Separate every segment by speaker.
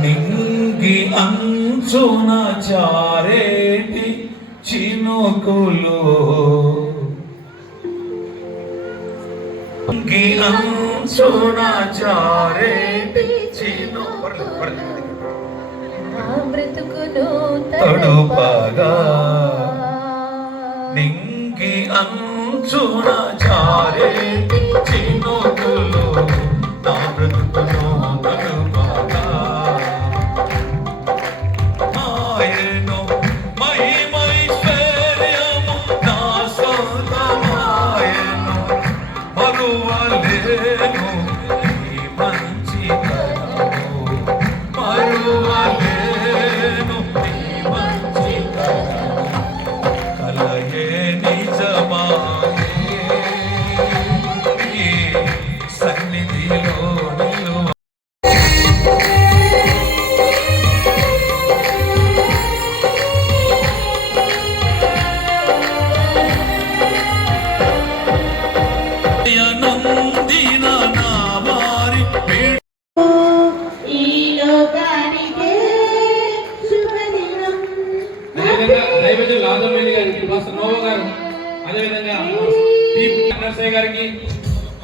Speaker 1: నింగి అంచున చారేటి చినుకులు. నింగి అంచున చారేటి చినుకులు.
Speaker 2: బ్రతుకును
Speaker 1: తడుపగా. నింగి అంచున చారేటి చినుకులు.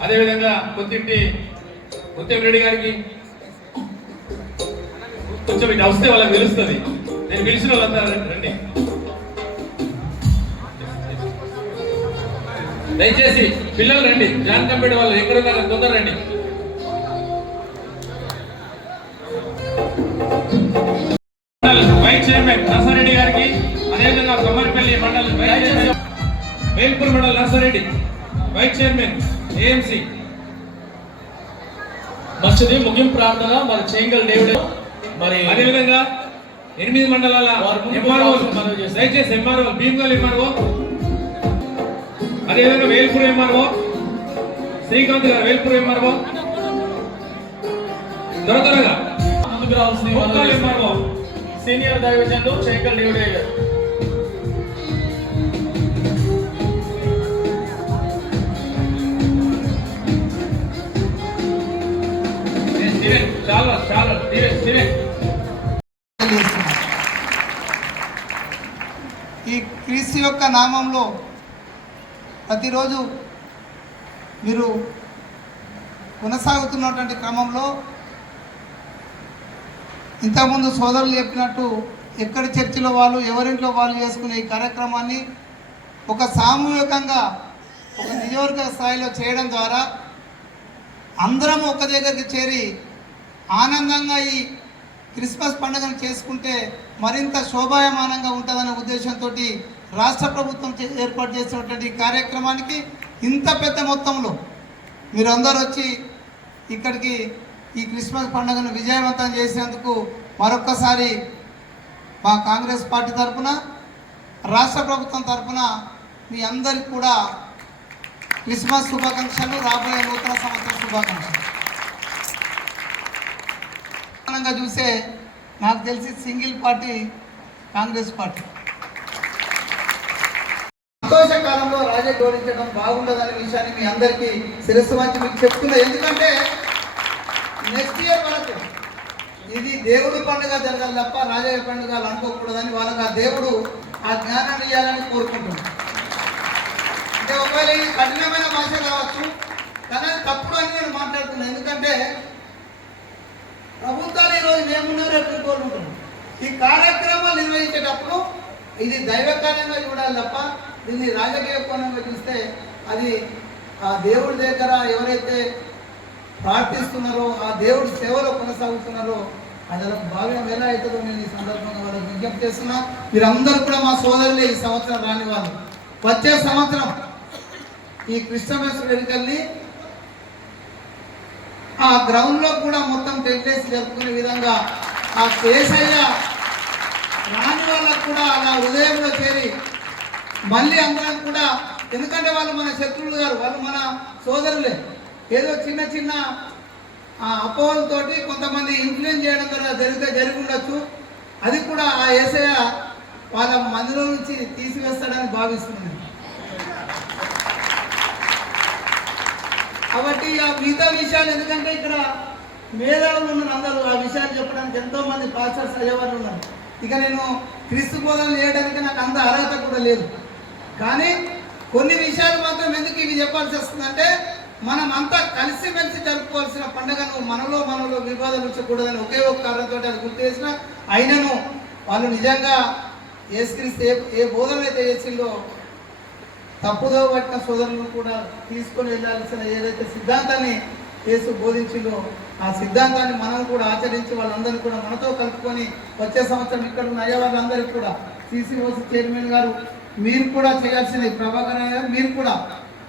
Speaker 3: అదేవిధంగా కొత్తింటి ముత్యం రెడ్డి గారికి కొంచెం ఇటు వస్తే వాళ్ళకి తెలుస్తుంది. నేను పిలిచిన వాళ్ళంతా రండి దయచేసి పిల్లలు రండి. జాన్ కంపెనీ వాళ్ళు ఎక్కడ ఉన్నారో? తొందర రండి. వైస్ చైర్మన్ నర్సారెడ్డి గారికి అదేవిధంగా Kommaripalli mandal vice Velpur mandal Narsareddy vice chairman AMC
Speaker 4: మంచిది ముగింపు ప్రార్థన మరి చేంగల్ దేవుడు మరి
Speaker 3: అదేవిధంగా ఎనిమిది మండలాల ఎంఆర్ఓ. దయచేసి ఎంఆర్ఓ భీమ్గల్ ఎంఆర్ఓ అదేవిధంగా వేల్పూర్ ఎంఆర్ఓ శ్రీకాంత్ గారు వేల్పూర్ ఎంఆర్ఓ త్వర త్వరగా
Speaker 4: ముందుకు రావాల్సింది.
Speaker 3: ఎంఆర్ఓ
Speaker 4: సీనియర్ దైవజనులు చేంగల్ దేవుడే గారు
Speaker 3: చాలా చాలా
Speaker 5: ఈ క్రీస్తు యొక్క నామంలో ప్రతిరోజు మీరు కొనసాగుతున్నటువంటి క్రమంలో ఇంతకుముందు సోదరులు చెప్పినట్టు ఎక్కడి చర్చిలో వాళ్ళు ఎవరింట్లో వాళ్ళు చేసుకునే ఈ కార్యక్రమాన్ని ఒక సామూహికంగా ఒక నియోజక స్థాయిలో చేయడం ద్వారా అందరం ఒక దగ్గరికి చేరి ఆనందంగా ఈ క్రిస్మస్ పండుగను చేసుకుంటే మరింత శోభాయమానంగా ఉంటుందనే ఉద్దేశంతో రాష్ట్ర ప్రభుత్వం చే- ఏర్పాటు చేసినటువంటి కార్యక్రమానికి ఇంత పెద్ద మొత్తంలో మీరందరూ వచ్చి ఇక్కడికి ఈ క్రిస్మస్ పండుగను విజయవంతం చేసినందుకు మరొక్కసారి మా కాంగ్రెస్ పార్టీ తరఫున రాష్ట్ర ప్రభుత్వం తరఫున మీ అందరికి కూడా క్రిస్మస్ శుభాకాంక్షలు రాబోయే నూతన సంవత్సర శుభాకాంక్షలు. ప్రధానంగా చూసే నాకు తెలిసి సింగిల్ పార్టీ కాంగ్రెస్ పార్టీ. సంతోష కాలంలో రాజే గౌరవించడం బాగుండదనే విషయాన్ని మీ అందరికీ శిరస్సు మంచి మీకు చెప్తున్నా. ఎందుకంటే నెక్స్ట్ ఇయర్ వరకు ఇది దేవుడి పండుగ జరగాలి తప్ప రాజయ్య పండుగ అనుకోకూడదని వాళ్ళకి ఆ దేవుడు ఆ జ్ఞానాన్ని ఇవ్వాలని కోరుకుంటున్నాను అంటే ఒకవేళ కఠినమైన భాష కావచ్చు కానీ తప్పుడు అని నేను మాట్లాడుతున్నాను ఎందుకంటే ప్రభుత్వాలు ఈరోజు మేమున్నారు రేపు ఇంకోళ్ళు ఈ కార్యక్రమాలు నిర్వహించేటప్పుడు ఇది దైవ కార్యంగా చూడాలి తప్ప దీన్ని రాజకీయ కోణంగా చూస్తే అది ఆ దేవుడి దగ్గర ఎవరైతే ప్రార్థిస్తున్నారో ఆ దేవుడి సేవలో కొనసాగుతున్నారో అది భావ్యం ఎలా అవుతుందో నేను ఈ సందర్భంగా వాళ్ళకి విజ్ఞప్తి చేస్తున్నా. మీరందరూ కూడా మా సోదరులే ఈ సంవత్సరం రాని వాళ్ళు. వచ్చే సంవత్సరం ఈ కృష్ణమేశ్వర వేడుకల్ని ఆ గ్రౌండ్లో కూడా మొత్తం టెంటేసి జరుపుకునే విధంగా ఆ కేసయ్య రాని వాళ్ళకు కూడా అలా హృదయంలో చేరి మళ్ళీ అందరం కూడా ఎందుకంటే వాళ్ళు మన శత్రువులు గారు వాళ్ళు మన సోదరులే. ఏదో చిన్న చిన్న ఆ అపోహలతోటి కొంతమంది ఇన్ఫ్లుయెన్స్ చేయడం ద్వారా జరిగితే జరిగి ఉండొచ్చు అది కూడా ఆ ఏసయ్య వాళ్ళ మందిలో నుంచి తీసివేస్తాడని భావిస్తున్నాను. కాబట్టి ఆ మిగతా విషయాలు ఎందుకంటే ఇక్కడ మేధావులు ఉన్నారు అందరూ. ఆ విషయాలు చెప్పడానికి ఎంతో మంది పాస్టర్స్ అయ్యేవాళ్ళు ఉన్నారు. ఇక నేను క్రీస్తు బోధన చేయడానికి నాకు అంత అర్హత కూడా లేదు. కానీ కొన్ని విషయాలు మాత్రం ఎందుకు ఇవి చెప్పాల్సి వస్తుందంటే మనం అంతా కలిసిమెలిసి జరుపుకోవాల్సిన పండుగను మనలో మనలో వివాదాలు ఉంచకూడదని ఒకే ఒక కారణంతో అది గుర్తు చేసిన అయినను వాళ్ళు నిజంగా ఏసుక్రీస్తు ఏ ఏ బోధనలు అయితే చేసిందో తప్పుదో పట్టిన సోదరులను కూడా తీసుకొని వెళ్ళాల్సిన ఏదైతే సిద్ధాంతాన్ని యేసు బోధించిందో ఆ సిద్ధాంతాన్ని మనం కూడా ఆచరించి వాళ్ళందరినీ కూడా మనతో కలుపుకొని వచ్చే సంవత్సరం ఇక్కడ ఉన్న అయ్యే వాళ్ళందరికీ కూడా సిసిఓసి చైర్మన్ గారు మీరు కూడా చేయాల్సింది ప్రభాకర్ గారు మీరు కూడా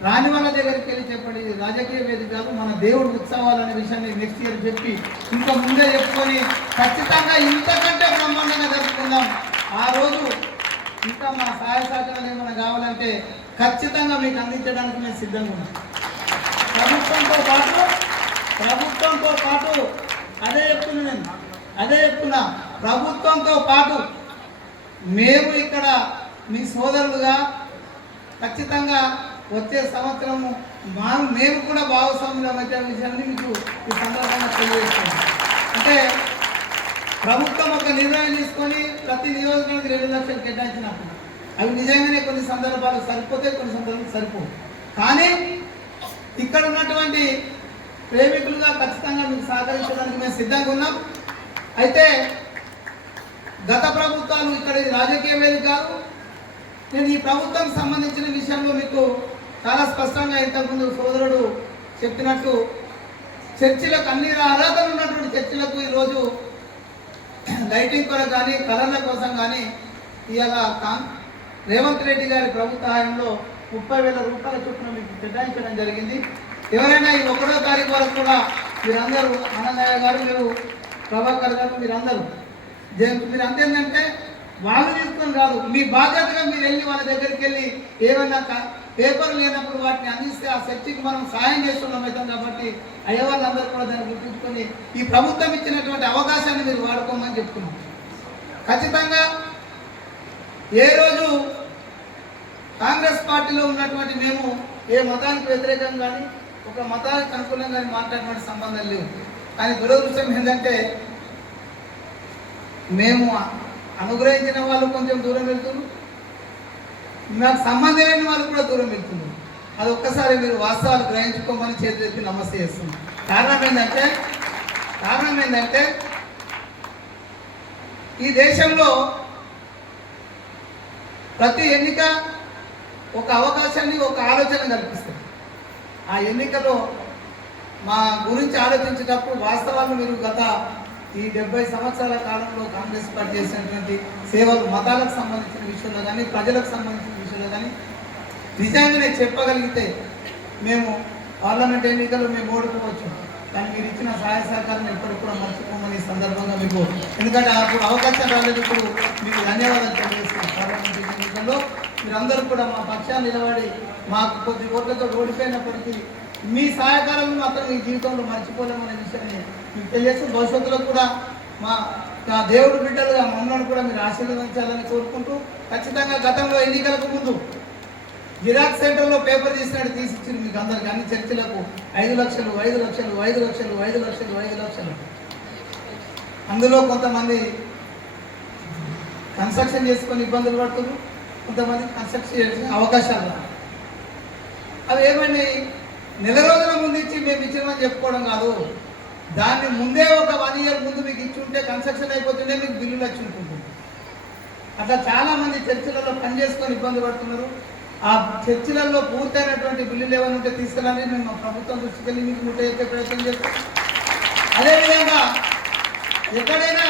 Speaker 5: రాని వాళ్ళ దగ్గరికి వెళ్ళి చెప్పండి రాజకీయ వేది కాదు మన దేవుడు ఉత్సవాలనే అనే విషయాన్ని నెక్స్ట్ ఇయర్ చెప్పి ఇంకా ముందే చెప్పుకొని ఖచ్చితంగా ఇంతకంటే బ్రహ్మాండంగా జరుపుకుందాం. ఆ రోజు ఇంకా మా సహాయ సహకారాలు ఏమైనా కావాలంటే ఖచ్చితంగా మీకు అందించడానికి మేము సిద్ధంగా ఉన్నాం. ప్రభుత్వంతో పాటు ప్రభుత్వంతో పాటు అదే చెప్తున్నా నేను అదే చెప్తున్నా. ప్రభుత్వంతో పాటు మేము ఇక్కడ మీ సోదరులుగా ఖచ్చితంగా వచ్చే సంవత్సరము మా మేము కూడా భాగస్వామ్యం అయితే విషయాన్ని మీకు ఈ సందర్భంగా తెలియజేస్తున్నాం. అంటే ప్రభుత్వం ఒక నిర్ణయం తీసుకొని ప్రతి నియోజకవర్గానికి రెండు లక్షలు కేటాయించినప్పుడు అవి నిజంగానే కొన్ని సందర్భాలు సరిపోతే కొన్ని సందర్భాలు సరిపోవు. కానీ ఇక్కడ ఉన్నటువంటి ప్రేమికులుగా ఖచ్చితంగా మీకు సహకరించడానికి మేము సిద్ధంగా ఉన్నాం. అయితే గత ప్రభుత్వాలు ఇక్కడ రాజకీయం రాజకీయ వేదిక కాదు. నేను ఈ ప్రభుత్వం సంబంధించిన విషయంలో మీకు చాలా స్పష్టంగా ఇంతకుముందు సోదరుడు చెప్పినట్టు చర్చిలకు అన్ని అర్హతలు ఉన్నటువంటి చర్చిలకు ఈరోజు లైటింగ్ కొరకు కానీ కలర్ల కోసం కానీ ఇవాళ కాన్ రేవంత్ రెడ్డి గారి ప్రభుత్వ హాయంలో ముప్పై వేల రూపాయల చొప్పున మీకు కేటాయించడం జరిగింది. ఎవరైనా ఈ ఒకటో తారీఖు వరకు కూడా మీరందరూ ఆనందయ్య గారు మీరు ప్రభాకర్ గారు మీరందరూ. మీరు అంతేందంటే వాళ్ళు తీసుకొని రాదు మీ బాధ్యతగా మీరు వెళ్ళి వాళ్ళ దగ్గరికి వెళ్ళి ఏమైనా క- పేపర్ లేనప్పుడు వాటిని అందిస్తే ఆ శక్తికి మనం సాయం చేస్తున్నాం అవుతాం కాబట్టి అయ్యే వాళ్ళందరూ కూడా దాన్ని గుర్తుంచుకొని ఈ ప్రభుత్వం ఇచ్చినటువంటి అవకాశాన్ని మీరు వాడుకోమని చెప్తున్నాం. ఖచ్చితంగా ఏ రోజు కాంగ్రెస్ పార్టీలో ఉన్నటువంటి మేము ఏ మతానికి వ్యతిరేకం కానీ ఒక మతానికి అనుకూలంగా కానీ మాట్లాడినటువంటి సంబంధం లేవు. కానీ దురదృష్టం ఏంటంటే మేము అనుగ్రహించిన వాళ్ళు కొంచెం దూరం వెళ్తున్నారు. నాకు సంబంధం లేని వాళ్ళు కూడా దూరం వెళ్తున్నారు. అది ఒక్కసారి మీరు వాస్తవాలు గ్రహించుకోమని చేతులు నమస్తే చేస్తున్నాం. కారణం ఏంటంటే కారణం ఏంటంటే ఈ దేశంలో ప్రతి ఎన్నిక ఒక అవకాశాన్ని ఒక ఆలోచన కల్పిస్తుంది. ఆ ఎన్నికలో మా గురించి ఆలోచించేటప్పుడు వాస్తవాలు మీరు గత ఈ డెబ్బై సంవత్సరాల కాలంలో కాంగ్రెస్ పార్టీ చేసినటువంటి సేవలు మతాలకు సంబంధించిన విషయంలో కానీ ప్రజలకు సంబంధించిన విషయంలో కానీ నిజంగానే చెప్పగలిగితే మేము పార్లమెంట్ ఎన్నికలు మేము ఓడుకోవచ్చు కానీ మీరు ఇచ్చిన సహాయ సహకారం ఎప్పటికి కూడా మర్చిపోమని సందర్భంగా మీకు ఎందుకంటే అప్పుడు అవకాశం రాలేదు. ఇప్పుడు మీకు ధన్యవాదాలు తెలియజేస్తున్నాను. పార్లమెంట్ సమయంలో మీరందరూ కూడా మా పక్షాన్ని నిలబడి మాకు కొద్ది ఓట్లతో ఓడిపోయినప్పటికీ మీ సహాయకారాలను మాత్రం మీ జీవితంలో మర్చిపోలేమనే విషయాన్ని మీకు తెలియజేస్తూ భవిష్యత్తులో కూడా మా నా దేవుడు బిడ్డలుగా మమ్మల్ని కూడా మీరు ఆశీర్వదించాలని కోరుకుంటూ ఖచ్చితంగా గతంలో ఎన్నికలకు ముందు జిరాక్స్ సెంటర్లో పేపర్ తీసినట్టు తీసి మీకు అందరికి అన్ని చర్చలకు ఐదు లక్షలు ఐదు లక్షలు ఐదు లక్షలు ఐదు లక్షలు ఐదు లక్షలు. అందులో కొంతమంది కన్స్ట్రక్షన్ చేసుకొని ఇబ్బందులు పడుతున్నారు. కొంతమంది కన్స్ట్రక్షన్ చేసే అవకాశాలు రావు. అవి ఏమండి నెల రోజుల ముందు ఇచ్చి మేము ఇచ్చినామని చెప్పుకోవడం కాదు. దాన్ని ముందే ఒక వన్ ఇయర్ ముందు మీకు ఇచ్చి ఉంటే కన్స్ట్రక్షన్ అయిపోతుంటే మీకు బిల్లులు వచ్చి ఉంటుంది. అట్లా చాలామంది చర్చిలలో పని చేసుకొని ఇబ్బంది పడుతున్నారు. ఆ చర్చిలలో పూర్తయినటువంటి బిల్లులు ఏమైనా ఉంటే తీసుకెళ్ళాలని మేము మా ప్రభుత్వం దృష్టికి వెళ్ళి మీకు ముట్ట చెప్పే ప్రయత్నం చేస్తాం. అదేవిధంగా ఎక్కడైనా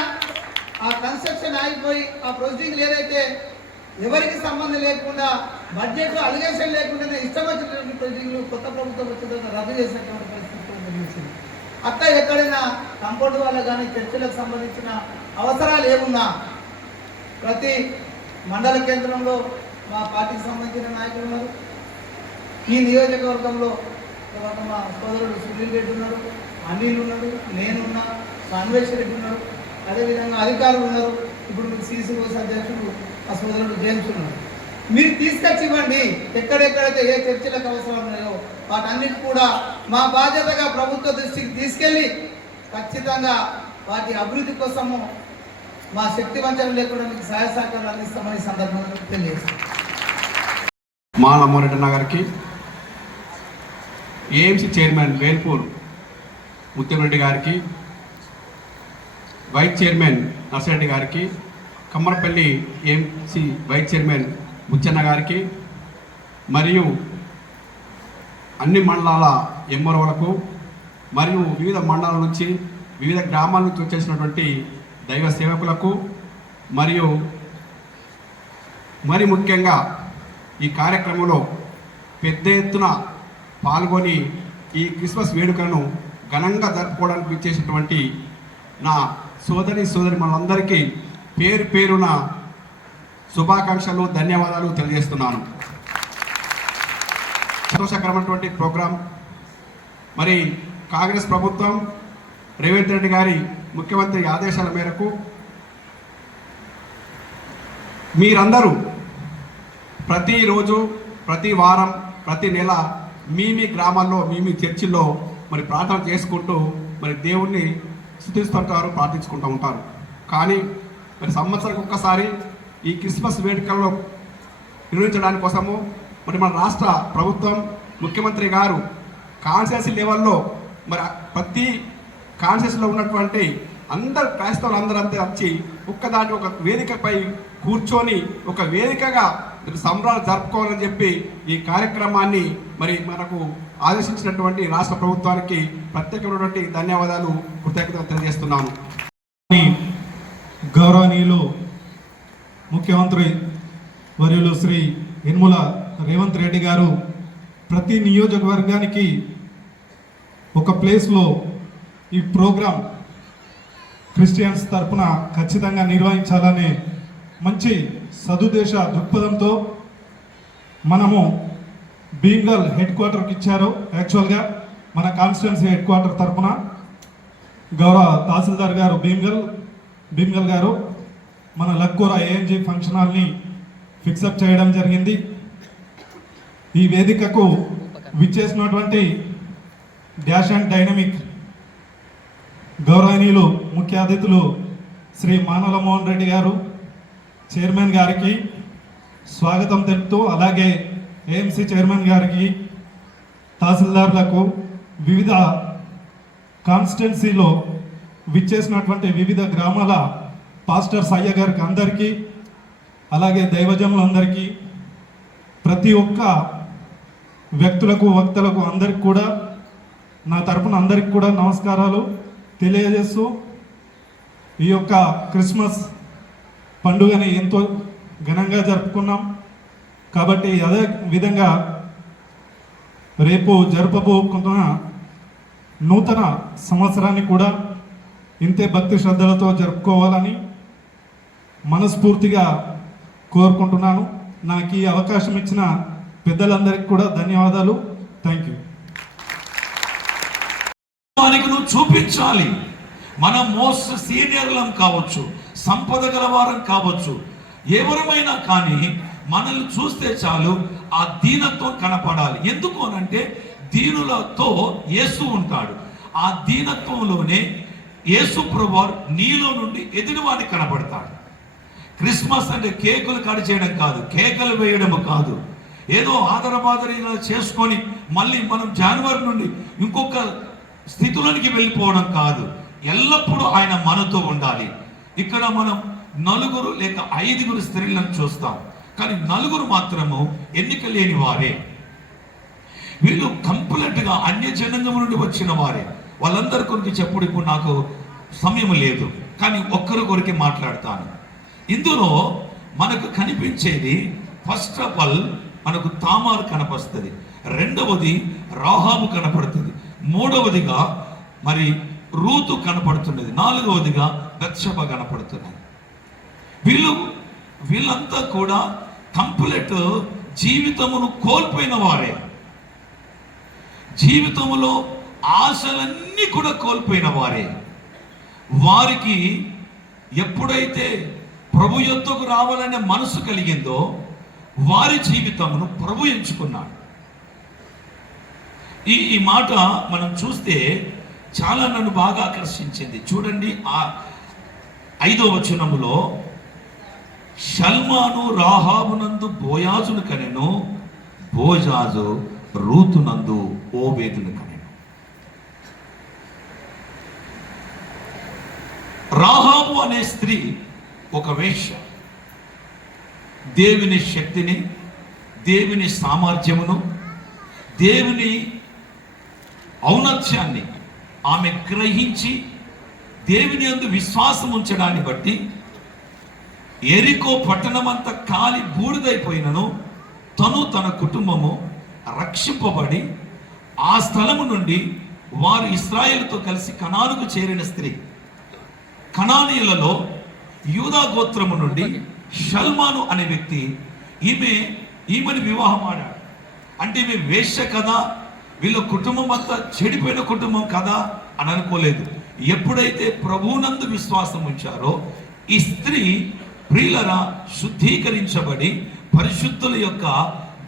Speaker 5: ఆ కన్స్ట్రక్షన్ ఆగిపోయి ఆ ప్రొసీడింగ్ ఏదైతే ఎవరికి సంబంధం లేకుండా బడ్జెట్ అలిగేషన్ లేకుండానే ఇష్టం వచ్చినటువంటి ప్రజలు కొత్త ప్రభుత్వం వచ్చిన తర్వాత రద్దు చేసినటువంటి పరిస్థితి కూడా అట్లా ఎక్కడైనా కంపౌండ్ వాళ్ళకు కానీ చర్చలకు సంబంధించిన అవసరాలు ఏమున్నా ప్రతి మండల కేంద్రంలో మా పార్టీకి సంబంధించిన నాయకులు ఉన్నారు. ఈ నియోజకవర్గంలో తర్వాత మా సోదరుడు సునీల్ రెడ్డి ఉన్నారు అనిల్ ఉన్నాడు నేనున్నా మా రెడ్డి ఉన్నారు. అదేవిధంగా అధికారులు ఉన్నారు. ఇప్పుడు మీకు సిసిఓస్ అధ్యక్షుడు మా సోదరుడు జేమ్స్ ఉన్నాడు. మీరు తీసుకొచ్చి ఇవ్వండి. ఎక్కడెక్కడైతే ఏ చర్చలకు అవసరం ఉన్నాయో వాటన్నిటి కూడా మా బాధ్యతగా ప్రభుత్వ దృష్టికి తీసుకెళ్ళి ఖచ్చితంగా వాటి అభివృద్ధి కోసము మా శక్తి వంచన లేకుండా మీకు సహాయ సహకారాలు అందిస్తామని సందర్భంగా తెలియజేస్తాం
Speaker 6: మాలమ్మరెడ్డి గారికి ఏఎంసీ చైర్మన్ వేల్పూర్ ముత్యంరెడ్డి గారికి వైస్ చైర్మన్ నర్సిరెడ్డి గారికి Kammarapalli AMC vice chairman Mucchanna గారికి మరియు అన్ని మండలాల ఎంఆర్ఓలకు మరియు వివిధ మండలాల నుంచి వివిధ గ్రామాల నుంచి వచ్చేసినటువంటి దైవ సేవకులకు మరియు మరి ముఖ్యంగా ఈ కార్యక్రమంలో పెద్ద ఎత్తున పాల్గొని ఈ క్రిస్మస్ వేడుకలను ఘనంగా జరుపుకోవడానికి ఇచ్చేసినటువంటి నా సోదరి సోదరి మనందరికీ పేరు పేరున శుభాకాంక్షలు ధన్యవాదాలు తెలియజేస్తున్నాను. సంతోషకరమైనటువంటి ప్రోగ్రాం. మరి కాంగ్రెస్ ప్రభుత్వం రేవంత్ రెడ్డి గారి ముఖ్యమంత్రి ఆదేశాల మేరకు మీరందరూ ప్రతిరోజు ప్రతి వారం ప్రతి నెల మీ మీ గ్రామాల్లో మీ మీ చర్చిల్లో మరి ప్రార్థన చేసుకుంటూ మరి దేవుణ్ణి స్థుతిస్తుంటారు ప్రార్థించుకుంటూ ఉంటారు. కానీ మరి సంవత్సరానికి ఒక్కసారి ఈ క్రిస్మస్ వేడుకల్లో నిర్వహించడాని కోసము మరి మన రాష్ట్ర ప్రభుత్వం ముఖ్యమంత్రి గారు కాన్స్టిట్యూన్సీ లెవెల్లో మరి ప్రతి కాన్స్టిట్యూన్సీలో ఉన్నటువంటి అందరు క్రైస్తవులు అందరూ అంతా వచ్చి ఒక్కదాని ఒక వేదికపై కూర్చొని ఒక వేదికగా సంబరాలు జరుపుకోవాలని చెప్పి ఈ కార్యక్రమాన్ని మరి మనకు ఆదేశించినటువంటి రాష్ట్ర ప్రభుత్వానికి ప్రత్యేకమైనటువంటి ధన్యవాదాలు కృతజ్ఞతలు తెలియజేస్తున్నాను.
Speaker 7: గౌరవనీయులు ముఖ్యమంత్రి వర్యులు శ్రీ ఇన్ముల రేవంత్ రెడ్డి గారు ప్రతి నియోజకవర్గానికి ఒక ప్లేస్లో ఈ ప్రోగ్రాం క్రిస్టియన్స్ తరపున ఖచ్చితంగా నిర్వహించాలనే మంచి సదుదేశ దృక్పథంతో మనము భీమ్గల్ హెడ్ క్వార్టర్కి ఇచ్చారు. యాక్చువల్గా మన కాన్స్టిట్యున్సీ హెడ్ క్వార్టర్ తరపున గౌరవ తహసీల్దార్ గారు భీమ్గల్ భీమ్గల్ గారు మన లక్కూర ఏఎన్జీ ఫంక్షన్ హాల్ని ఫిక్సప్ చేయడం జరిగింది. ఈ వేదికకు విచ్చేసినటువంటి డాష్ అండ్ డైనమిక్ గౌరవనీయులు ముఖ్య అతిథులు శ్రీ మానల మోహన్ రెడ్డి గారు చైర్మన్ గారికి స్వాగతం తెలుపుతూ అలాగే ఏఎంసీ చైర్మన్ గారికి తహసీల్దారులకు వివిధ కాన్స్టిట్యున్సీలో విచ్చేసినటువంటి వివిధ గ్రామాల పాస్టర్స్ అయ్యగారికి అందరికీ అలాగే దైవజనులందరికీ ప్రతి ఒక్క వ్యక్తులకు వక్తలకు అందరికి కూడా నా తరపున అందరికి కూడా నమస్కారాలు తెలియజేస్తూ ఈ యొక్క క్రిస్మస్ పండుగని ఎంతో ఘనంగా జరుపుకున్నాం. కాబట్టి అదే విధంగా రేపు జరపబోతున్న నూతన సంవత్సరాన్ని కూడా ఇంతే భక్తి శ్రద్ధలతో జరుపుకోవాలని మనస్ఫూర్తిగా కోరుకుంటున్నాను. నాకు ఈ అవకాశం ఇచ్చిన పెద్దలందరికీ కూడా ధన్యవాదాలు. థ్యాంక్ యూ
Speaker 1: నువ్వు చూపించాలి. మనం మోస్ట్ సీనియర్లం కావచ్చు సంపద గలవారం కావచ్చు. ఎవరమైనా కానీ మనల్ని చూస్తే చాలు ఆ దీనత్వం కనపడాలి. ఎందుకు అనంటే దీనులతో యేసు ఉంటాడు. ఆ దీనత్వంలోనే యేసు ప్రభువారు నీలో నుండి ఎదుటివాడికి కనపడతాడు క్రిస్మస్ అంటే కేకులు కట్ చేయడం కాదు కేకలు వేయడం కాదు. ఏదో ఆదరబాదరిగా చేసుకొని మళ్ళీ మనం జనవరి నుండి ఇంకొక స్థితులకి వెళ్ళిపోవడం కాదు. ఎల్లప్పుడూ ఆయన మనతో ఉండాలి. ఇక్కడ మనం నలుగురు లేక ఐదుగురు స్త్రీలను చూస్తాం. కానీ నలుగురు మాత్రము ఎన్నిక లేని వారే. వీళ్ళు కంప్లీట్గా అన్య జనాంగం నుండి వచ్చిన వారే. వాళ్ళందరి కొరికి చెప్పుడు ఇప్పుడు నాకు సమయం లేదు. కానీ ఒక్కరి కొరికి మాట్లాడతాను. ఇందులో మనకు కనిపించేది ఫస్ట్ ఆఫ్ ఆల్ మనకు తామారు కనపడుతుంది రెండవది రాహాబు కనపడుతుంది. మూడవదిగా మరి రూతు కనపడుతున్నది. నాలుగవదిగా దక్షప కనపడుతున్నది. వీళ్ళు వీళ్ళంతా కూడా కంప్లీట్ జీవితమును కోల్పోయిన వారే. జీవితంలో ఆశలన్నీ కూడా కోల్పోయిన వారే. వారికి ఎప్పుడైతే ప్రభు యొద్దకు రావాలనే మనసు కలిగిందో వారి జీవితమును ప్రభు ఎంచుకున్నాడు. ఈ ఈ మాట మనం చూస్తే చాలా నన్ను బాగా ఆకర్షించింది. చూడండి ఆ ఐదో వచనములో షల్మాను రాహాబునందు బోయాజును కనెను బోజాజు రూతునందు ఓబేదును రాహాము రాహాబు అనే స్త్రీ ఒక వేష. దేవుని శక్తిని దేవుని సామర్థ్యమును దేవుని ఔన్నత్యాన్ని ఆమె గ్రహించి దేవుని అందు విశ్వాసం ఉంచడాన్ని బట్టి ఎరికో పట్టణమంతా కాలి బూడిదైపోయినను తను తన కుటుంబము రక్షింపబడి ఆ స్థలము నుండి వారు ఇస్రాయేల్తో కలిసి కణాలకు చేరిన స్త్రీ. కనానీయులలో యూదా గోత్రము నుండి షల్మాను అనే వ్యక్తి ఈమె ఈమెని వివాహం ఆడాడు. అంటే ఈమె వేశ్య కదా వీళ్ళ కుటుంబం అంతా చెడిపోయిన కుటుంబం కదా అని అనుకోలేదు. ఎప్పుడైతే ప్రభువునందు విశ్వాసం ఉంచారో ఈ స్త్రీ ప్రియులరా శుద్ధీకరించబడి పరిశుద్ధుల యొక్క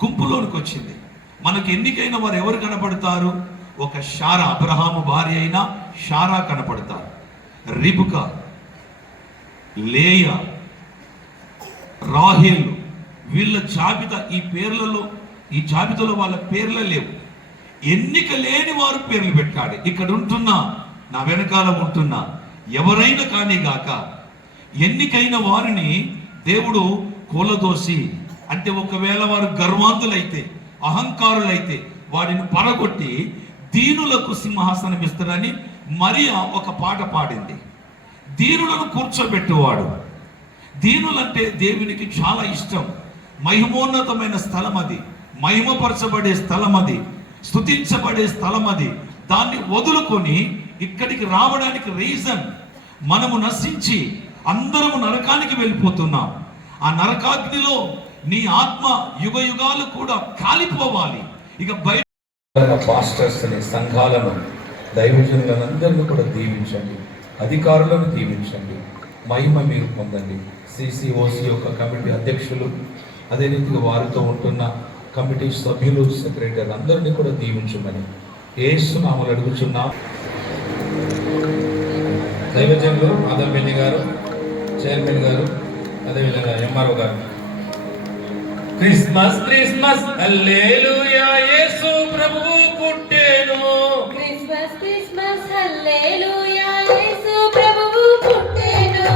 Speaker 1: గుంపులోనికి వచ్చింది. మనకు ఎన్నికైన వారు ఎవరు కనపడతారు? ఒక షారా అబ్రహాము భార్య అయిన షారా కనపడతారు. రిబుక లేయ రాహిల్ వీళ్ళ జాబితా ఈ పేర్లలో ఈ జాబితాలో వాళ్ళ పేర్లే లేవు. ఎన్నిక లేని వారు పేర్లు పెట్టాడు ఇక్కడ ఉంటున్నా నా వెనకాల ఉంటున్నా ఎవరైనా కానీ గాక ఎన్నికైన వారిని దేవుడు కూలదోసి అంటే ఒకవేళ వారు గర్వాంతులైతే అహంకారులైతే వారిని పడగొట్టి దీనులకు సింహాసనం ఇస్తాడని మరియా ఒక పాట పాడింది. దీనులను కూర్చోబెట్టువాడు. దీనులంటే దేవునికి చాలా ఇష్టం. మహిమోన్నతమైన స్థలం అది మహిమపరచబడే స్థలం అది స్తుతించబడే స్థలం అది దాన్ని వదులుకొని ఇక్కడికి రావడానికి రీజన్ మనము నశించి అందరము నరకానికి వెళ్ళిపోతున్నాం. ఆ నరకాగ్నిలో నీ ఆత్మ యుగ యుగాలు కూడా కాలిపోవాలి. ఇక బయట
Speaker 8: పాస్టర్స్ని సంఘాలను దైవజనులందరినీ కూడా దీవించండి. అధికారులను దీవించండి. మహిమ మీరు పొందండి. సిసిఓసి యొక్క కమిటీ అధ్యక్షులు అదే రీతిగా వారితో ఉంటున్న కమిటీ సభ్యులు సెక్రటరీ అందరినీ కూడా దీవించమని ఏసునామలు అడుగుచున్నాం.
Speaker 3: దైవజనులు మాధవపల్లి గారు చైర్మన్ గారు అదేవిధంగా ఎంఆర్ఓ గారు. క్రిస్మస్ క్రిస్మస్ అల్లేలుయా యేసు ప్రభువు పుట్టేను.
Speaker 2: క్రిస్మస్ క్రిస్మస్ హల్లెలూయా యేసు ప్రభువు పుట్టెను.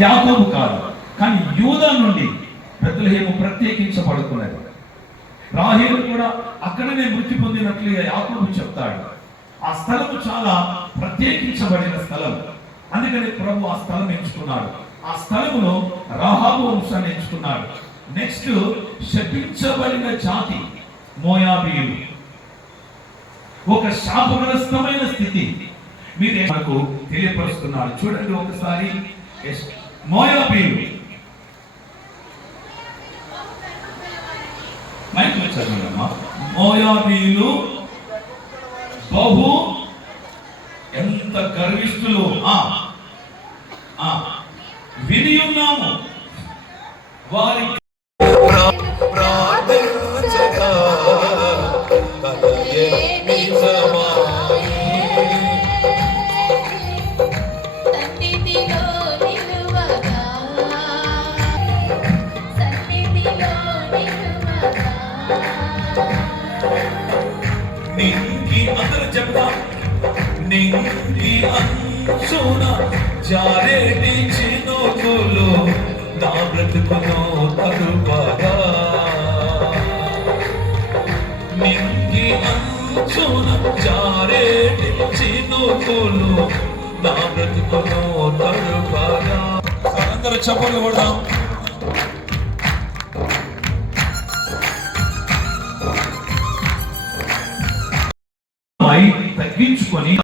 Speaker 1: యాకోబు కాదు కానీ యూదా నుండి బెత్లహేము ప్రత్యేకించబడుతున్నది. రాహేలు కూడా అక్కడనే మృతి పొందినట్లుగా యాకోబు చెప్తాడు. ఆ స్థలము చాలా ప్రత్యేకించబడిన స్థలం. అందుకని ప్రభు ఆ స్థలం ఎంచుకున్నాడు. ఆ స్థలములో రాహాబు వంశాన్ని ఎంచుకున్నాడు. నెక్స్ట్ శపించబడిన జాతి మోయాబీయులు. ఒక శాపగ్రస్తమైన స్థితి. మీరు మనకు తెలియపరుస్తున్నాడు చూడండి ఒకసారి. మోయాబీలు మోయాబీయులు మైక్ చదవండమ్మా మోయాబీయులు బహు ఎంత గర్విస్తులు ఆ ఆ విని ఉన్నాము వారి చప్పట్లు కొడదాం.